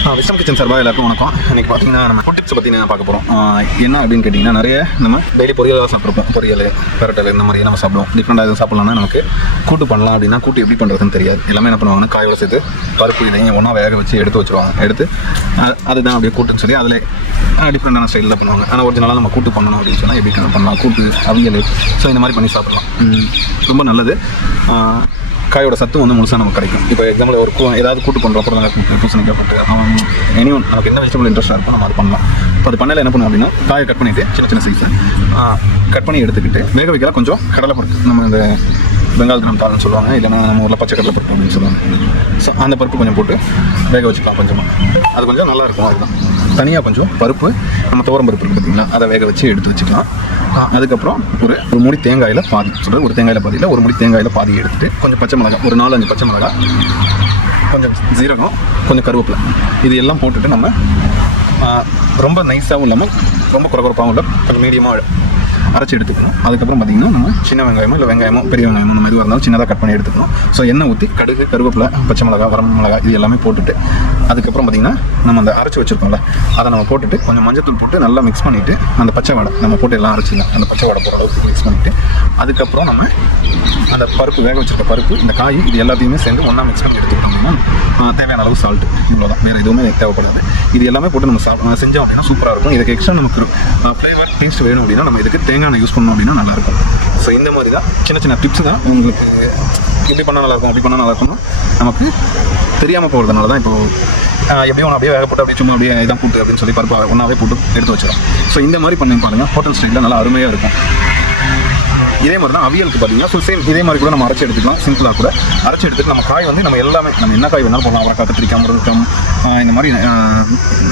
Wisdom kitchen சார்பாக எல்லாருக்கும் வணக்கம். இன்றைக்கி பார்த்தீங்கன்னா நம்ம ஃபுட் டிப்ஸ் பற்றி பார்க்க போகிறோம். என்ன அப்படின்னு கேட்டிங்கன்னா, நிறைய நம்ம டெய்லி பொரியல் சாப்பிட்ருப்போம். பொரியல், பெரட்டல் இந்த மாதிரி நம்ம சாப்பிடுவோம். டிஃப்ரெண்டாக எதுவும் சாப்பிட்லாம்னா நமக்கு கூட்டு பண்ணலாம் அப்படின்னா கூட்டு எப்படி பண்ணுறதுன்னு தெரியாது. எல்லாமே என்ன பண்ணுவாங்கன்னா, காயோட சேர்த்து பருப்பு இதையும் ஒன்றா வேக வச்சு எடுத்து வச்சுருவாங்க. எடுத்து அதுதான் அப்படியே கூட்டுன்னு சொல்லி அதில் டிஃப்ரெண்டான ஸ்டைலில் பண்ணுவாங்க. ஆனால் ஒரிஜினலாக நம்ம கூட்டு பண்ணணும் அப்படின்னு சொன்னால் எப்படி பண்ணலாம், கூட்டு, அவியல், ஸோ இந்த மாதிரி பண்ணி சாப்பிட்லாம். ரொம்ப நல்லது. காயோட சத்து வந்து முழுசாக நமக்கு கிடைக்கும். இப்போ எக்ஸாம்பிள் ஒரு ஏதாவது கூட்டு பண்ணுறோம், புடலங்காய், பூசணிக்காய் போட்டு எனிவன் நமக்கு என்ன வெஜிடபிள் இன்ட்ரெஸ்ட்டாக இருக்கும் நம்ம அது பண்ணலாம். இப்போ அது பண்ணல என்ன பண்ணுவோம் அப்படின்னா, காயை கட் பண்ணிவிட்டு சின்ன சைஸை கட் பண்ணி எடுத்துக்கிட்டு வேக வைக்கலாம். கொஞ்சம் கடலை பருப்பு, நம்ம இந்த பெங்கால் கிராம் தாள்னு சொல்லுவாங்க, இல்லைன்னா நம்ம ஊரில் பச்சை கடலை பருப்பு அப்படின்னு சொல்லுவாங்க. ஸோ அந்த பருப்பு கொஞ்சம் போட்டு வேக வச்சுக்கலாம். கொஞ்சமாக அது கொஞ்சம் நல்லாயிருக்கும். அதுதான் தனியாக கொஞ்சம் பருப்பு, நம்ம துவரம் பருப்பு இருக்குது பார்த்திங்கன்னா, அதை வேக வச்சு எடுத்து வச்சுக்கலாம். அதுக்கப்புறம் ஒரு மூடி தேங்காயில் பாதி சொல்கிறது, ஒரு தேங்காயில் பாதியில் ஒரு மூடி தேங்காயில் பாதி எடுத்துகிட்டு கொஞ்சம் பச்சை மிளகாய், ஒரு 4-5 பச்சை மிளகாய், கொஞ்சம் ஜீரகம், கொஞ்சம் கருவேப்பிலை, இது எல்லாம் போட்டுட்டு நம்ம ரொம்ப நைஸாகவும் இல்லாமல் ரொம்ப குறகுறப்பாகவும் இல்லை, கொஞ்சம் மீடியமாக அரைச்சி எடுத்துக்கணும். அதுக்கப்புறம் பார்த்திங்கன்னா நம்ம சின்ன வெங்காயமோ இல்லை வெங்காயமோ பெரிய வெங்காயமோ நம்ம எதுவாக இருந்தாலும் சின்னதாக கட் பண்ணி எடுத்துக்கணும். ஸோ எண்ணெய் ஊற்றி கடுகு, கருவேப்பிலை, பச்சை மிளகாய், வரம் மிளகாய் இது எல்லாமே போட்டுட்டு அதுக்கப்புறம் பார்த்திங்கன்னா நம்ம அந்த அரைச்சி வச்சுருக்கோம்ல அதை நம்ம போட்டுட்டு கொஞ்சம் மஞ்சத்தூள் போட்டு நல்லா மிக்ஸ் பண்ணிவிட்டு அந்த பச்சை வடை நம்ம போட்டு எல்லாம் அரைச்சிடலாம். அந்த பச்சை வடை போகிற அளவுக்கு மிக்ஸ் பண்ணிவிட்டு அதுக்கப்புறம் நம்ம அந்த பருப்பு வேக வச்சுருக்க பருப்பு, இந்த காய், இது எல்லாத்தையுமே சேர்ந்து ஒன்றா மிக்ஸ் பண்ணி எடுத்துக்கிட்டோம் அப்படின்னா தேவையான அளவு சால்ட்டு, இவ்வளோதான், வேறு எதுவுமே தேவைப்படாது. இது எல்லாமே போட்டு நம்ம செஞ்சோம் அப்படின்னா சூப்பராக இருக்கும். இதுக்கு எக்ஸ்ட்ரா நமக்கு ஃப்ளேவர் டேஸ்ட் வேணும் அப்படின்னா நம்ம இதுக்கு தேங்காய் யூஸ் பண்ணோம் அப்படின்னா நல்லாயிருக்கும். ஸோ இந்த மாதிரி தான் சின்ன டிப்ஸ் தான் உங்களுக்கு. இப்படி பண்ணால் நல்லாயிருக்கும், அப்படி பண்ணால் நல்லாயிருக்கும்னா நமக்கு தெரியாமல் போகிறதுனால தான். இப்போது எப்படியும் ஒன்று அப்படியே வேக போட்டு அப்படியே சும்மா அப்படியே இதான் கூட்டு அப்படின்னு சொல்லி பருப்பு ஒன்றாவே போட்டு எடுத்து வச்சிடும். ஸோ இந்த மாதிரி பண்ணி பாருங்கள், ஹோட்டல் ஸ்டைலில் நல்லா அருமையாக இருக்கும். இதே மாதிரி தான் அவியலுக்கு பார்த்தீங்கன்னா, ஸோ சேம் இதே மாதிரி கூட நம்ம அரைச்சி எடுத்துக்கலாம். சிம்பிளாக கூட அரைச்சி எடுத்துட்டு நம்ம காய் வந்து நம்ம எல்லாமே நம்ம என்ன காய் வேணாலும் போடலாம். அவரைக்காய், கத்திரிக்காய், முருங்கைக்காய், இந்த மாதிரி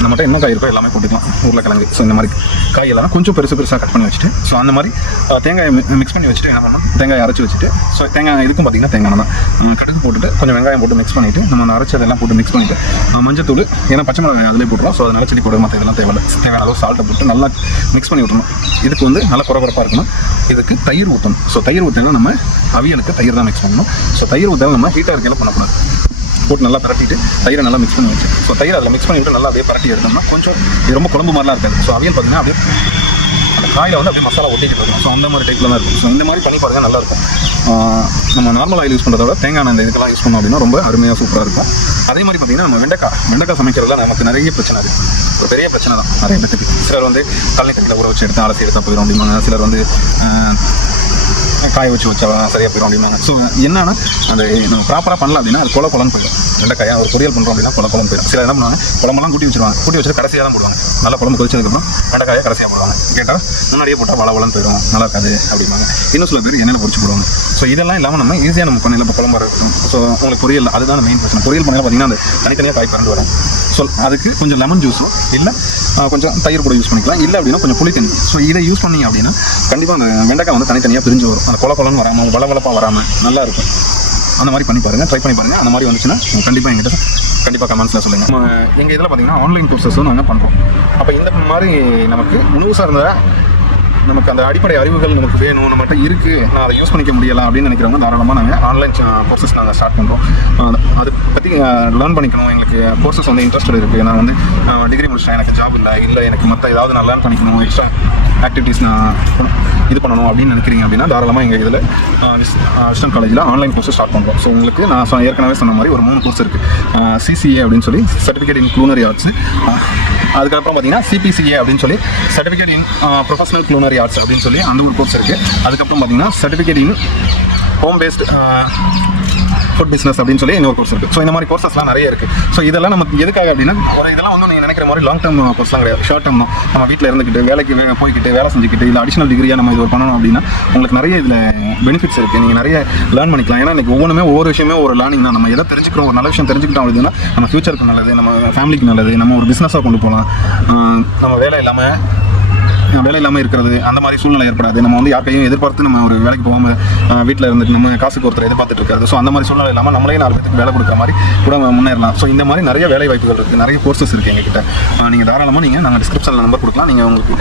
நம்மகிட்ட என்ன காய் இருக்கோ எல்லாமே போட்டுக்கலாம். உருளைக்கிழங்கு, ஸோ இந்த மாதிரி காய் எல்லாம் கொஞ்சம் பெருசாக கட் பண்ணி வச்சுட்டு, ஸோ அந்த மாதிரி தேங்காயை மிக்ஸ் பண்ணி வச்சுட்டு என்ன பண்ணணும், தேங்காயை அரைச்சி வச்சுட்டு, ஸோ தேங்காய் இதுக்கும் பார்த்தீங்கன்னா தேங்காய் தான் கடுகு போட்டுட்டு கொஞ்சம் வெங்காயம் போட்டு மிக்ஸ் பண்ணிவிட்டு நம்ம அந்த அரைச்சதெல்லாம் போட்டு மிக்ஸ் பண்ணிவிட்டு மஞ்சத்தூள், ஏன்னா பச்சை மிளகாய் அதிலே போட்டுருவோம். ஸோ அதனால செடி போட மற்ற இதெல்லாம் தேவையான அளவு சால்ட்டை போட்டு நல்லா மிக்ஸ் பண்ணி விட்டுருணும். இதுக்கு வந்து நல்லா குறகுறப்பாக இருக்கணும். இதுக்கு தயிர் ஊற்றணும். ஸோ தயிர் ஊற்றினா நம்ம அவியலுக்கு தயிர் தான் மிக்ஸ் பண்ணணும். ஸோ தயிர் ஊற்றினா நம்ம ஹீட்டாக இருக்கையில் பண்ணக்கூடாது. போட்டு நல்லா பரட்டிட்டு தயிரை நல்லா மிக்ஸ் பண்ணி வச்சு, ஸோ தயிர் அதில் மிக்ஸ் பண்ணிவிட்டு நல்லா அப்படியே பரட்டி எடுத்தோம்னா கொஞ்சம் இது ரொம்ப குழம்பு மாதிரிலாம் இருக்காது. ஸோ அவியல் பார்த்தீங்கன்னா அப்படியே அந்த காயில் வந்து அப்படியே மசாலா ஒட்டிக்கிட்டு இருக்கும். ஸோ அந்த மாதிரி டைப்பில் தான் இருக்கும். ஸோ இந்த மாதிரி பண்ணி பாருங்கள், நல்லாயிருக்கும். நம்ம நார்மல் ஆயில் யூஸ் பண்ணுறத விட தேங்காய் அந்த இதுக்கெல்லாம் யூஸ் பண்ணோம் அப்படின்னா ரொம்ப அருமையாக சூப்பராக இருக்கும். அதே மாதிரி பார்த்திங்கன்னா நம்ம வெண்டைக்காய் சமைக்கிறதுல நமக்கு நிறைய பிரச்சனை இருக்குது. ஒரு பெரிய பிரச்சனை தான் நிறைய பேருக்கு. சிலர் வந்து கல்லைக்கறியில் ஊற வச்சு எடுத்து அலசி எடுத்தால் போயிடும் அப்படிம்பாங்க. சிலர் வந்து காய வச்சா சரியாக போயிடும் அப்படிம்பாங்க. ஸோ என்னன்னா அந்த நம்ம ப்ராப்பராக பண்ணலாம் அப்படின்னா அது குழம்புன்னு போயிடும். வெண்டைக்காயை ஒரு பொரியல் பண்ணுறோம் அப்படின்னா குழம்பு போயிடும். சில என்ன பண்ணுவாங்க, குழம்பெல்லாம் கூட்டி வச்சுட்டு கடைசியாக தான் போடுவாங்க. நல்லா குழம்பு கொதிச்சதுக்கப்புறம் வெண்டைக்காயை கடைசியாக போடுவாங்க. கேட்டால் முன்னாடியே போட்டால் வளவளன்னு போயிடும், நல்லா இருக்காது அப்படிம்பாங்க. இன்னும் சில பேர் எண்ணெயில் பொரிச்சு போடுவாங்க. ஸோ இதெல்லாம் இல்லாமல் நம்ம ஈஸியாக நம்ம பண்ணல. இப்போ குழம்பு இருக்கும். ஸோ உங்களுக்கு பொரியல் அதுதான் மெயின் பிரச்சனை. பொரியல் பண்ணால் பார்த்தீங்கன்னா அந்த தனித்தனியாக காய் பறந்து வரும். ஸோ அதுக்கு கொஞ்சம் லெமன் ஜூஸும் இல்லை கொஞ்சம் தயிர் கூட யூஸ் பண்ணிக்கலாம். இல்லை அப்படின்னா கொஞ்சம் புளி தண்ணி. ஸோ இதை யூஸ் பண்ணி அப்படின்னா கண்டிப்பாக அந்த வெண்டைக்காய் வந்து தனித்தனியாக பிரிஞ்சு வரும். அந்த குழம்புன்னு வராமல் வளவளப்பாக வராமல் நல்லாயிருக்கும். அந்த மாதிரி பண்ணி பாருங்கள், ட்ரை பண்ணி பாருங்கள். அந்த மாதிரி வந்துச்சுன்னா கண்டிப்பாக எங்கிட்ட கமெண்ட்ஸில் சொல்லுங்கள். நம்ம எங்கள் இதில் பார்த்தீங்கன்னா ஆன்லைன் கோர்சஸ் நாங்கள் பண்ணுறோம். அப்போ இந்த மாதிரி நமக்கு உணவு சார்ந்த நமக்கு அந்த அடிப்படை அறிவுகள் நமக்கு வேணும், நம்மகிட்ட இருக்குது, நான் அதை யூஸ் பண்ணிக்க முடியலாம் அப்படின்னு நினைக்கிறவங்க தாராளமாக நாங்கள் ஆன்லைன் கோர்சஸ் நாங்கள் ஸ்டார்ட் பண்ணுறோம். அதை பற்றி லேர்ன் பண்ணிக்கணும், எங்களுக்கு கோர்சஸ் வந்து இன்ட்ரெஸ்ட் இருக்குது. நான் வந்து டிகிரி முடிச்சிட்டேன், எனக்கு ஜாப் இல்லை எனக்கு மற்ற ஏதாவது நான் லேர்ன் பண்ணிக்கணும், எக்ஸ்ட்ரா ஆக்டிவிட்டீஸ் நான் இது பண்ணணும் அப்படின்னு நினைக்கிறீங்க அப்படின்னா தாராளமாக எங்கள் இதில் விஸ்டம் காலேஜில் ஆன்லைன் கோர்ஸஸ் ஸ்டார்ட் பண்ணுறோம். ஸோ உங்களுக்கு நான் ஏற்கனவே சொன்ன மாதிரி ஒரு 3 கோர்ஸ் இருக்குது. சிசிஏ அப்படின்னு சொல்லி சர்டிஃபிகேட் இன் குலினரி ஆர்ட்ஸ், அதுக்கப்புறம் பார்த்தீங்கன்னா சிபிசிஏ அப்படின்னு சொல்லி certificate in professional culinary arts அப்படின்னு சொல்லி அந்த ஒரு கோர்ஸ் இருக்குது. அதுக்கப்புறம் பார்த்தீங்கன்னா certificate in home based food business அப்படின்னு சொல்லி இன்னொரு கோர்ஸ் இருக்குது. ஸோ இந்த மாதிரி கோர்சஸ்லாம் நிறைய இருக்குது. ஸோ இதெல்லாம் நமக்கு எதுக்காக அப்படின்னா இதெல்லாம் வந்து நீங்கள் நினைக்கிற மாதிரி லாங் டர்ம் கோர்ஸ்லாம் கிடையாது. ஷார்ட் டர்ம் தான். நம்ம வீட்டில் இருந்துக்கிட்டு வேலைக்கு போய்கிட்டு வேலை செஞ்சுக்கிட்டு இல்லை அடிஷனல் டிகிரியாக நம்ம இது பண்ணணும் அப்படின்னா உங்களுக்கு நிறைய இதில் பெனிஃபிட்ஸ் இருக்குது. நீங்கள் நிறைய லேர்ன் பண்ணிக்கலாம். ஏன்னா இன்றைக்கி ஒவ்வொரு விஷயமே ஒரு லேர்னிங் தான். நம்ம எதை தெரிஞ்சுக்கிறோம், ஒரு நல்ல விஷயம் தெரிஞ்சுக்கிட்டோம் அப்படின்னா நம்ம ஃபியூச்சருக்கு நல்லது, நம்ம ஃபேமிலிக்கு நல்லது, நம்ம ஒரு பிஸ்னஸாக கொண்டு போகலாம். நம்ம வேலை இல்லாமல் வேலை இல்லாமல் இருக்கிறது அந்த மாதிரி சூழ்நிலை ஏற்படாது. நம்ம வந்து யார்கையும் எதிர்பார்த்து நம்ம ஒரு வேலைக்கு போகாமல் வீட்டில் இருந்துட்டு நம்ம காசுக்கு ஒருத்தர் எதிர்பார்த்துட்டு இருக்காது. ஸோ அந்த மாதிரி சூழ்நிலை இல்லாமல் நம்மளே 4 பேருக்கு வேலை கொடுக்குற மாதிரி கூட முன்னேறலாம். ஸோ இந்த மாதிரி நிறைய வேலை வாய்ப்புகள் இருக்குது, நிறைய கோர்சஸ் இருக்குது எங்ககிட்ட. நீங்கள் தாராளமாக நாங்கள் டிஸ்கிரிப்ஷனில் நம்பர் கொடுக்கலாம். நீங்கள் உங்களுக்கு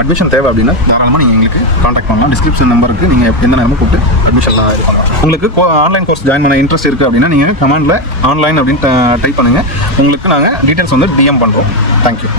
அட்மிஷன் தேவை அப்படின்னா தாராளமாக நீங்கள் எங்களுக்கு காண்டாக்ட் பண்ணலாம். டிஸ்கிரிப்ஷன் நம்பருக்கு நீங்கள் எந்த நேரமும் கூப்பிட்டு அட்மிஷன்லாம் இது பண்ணலாம். உங்களுக்கு ஆன்லைன் கோர்ஸ் ஜாயின் பண்ண இன்ட்ரெஸ்ட் இருக்குது அப்படின்னா நீங்கள் கமெண்டில் ஆன்லைன் அப்படின்னு டைப் பண்ணுங்கள். உங்களுக்கு நாங்கள் டீட்டெயில்ஸ் வந்து DM பண்ணுறோம். தேங்க்யூ.